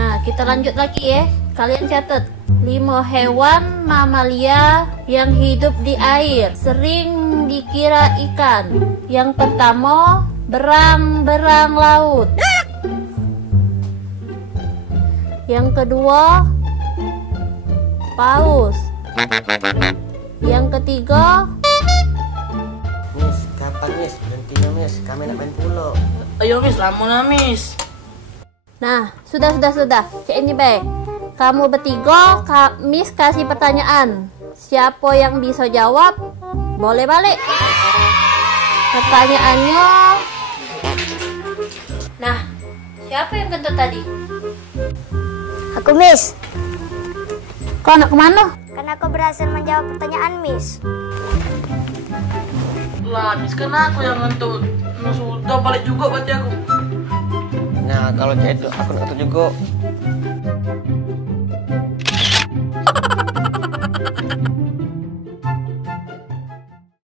Nah, kita lanjut lagi ya. Kalian catat 5 hewan mamalia yang hidup di air, sering dikira ikan. Yang pertama, berang-berang laut. Yang kedua, paus. Yang ketiga, Miss, kapan Miss? Berhentinya Miss, kami nak main pulau. Ayo Miss, lama lah Miss. nah, sudah. Cek ini baik. Kamu bertiga, Miss kasih pertanyaan. Siapa yang bisa jawab, boleh balik. Pertanyaannya, nah, siapa yang kentut tadi? Aku Miss, Kau nak kemana? karena aku berhasil menjawab pertanyaan Miss. Lah Miss, kan aku yang ngentut. Nah, sudah balik juga berarti aku. Nah, kalau cedok aku nak tuh juga.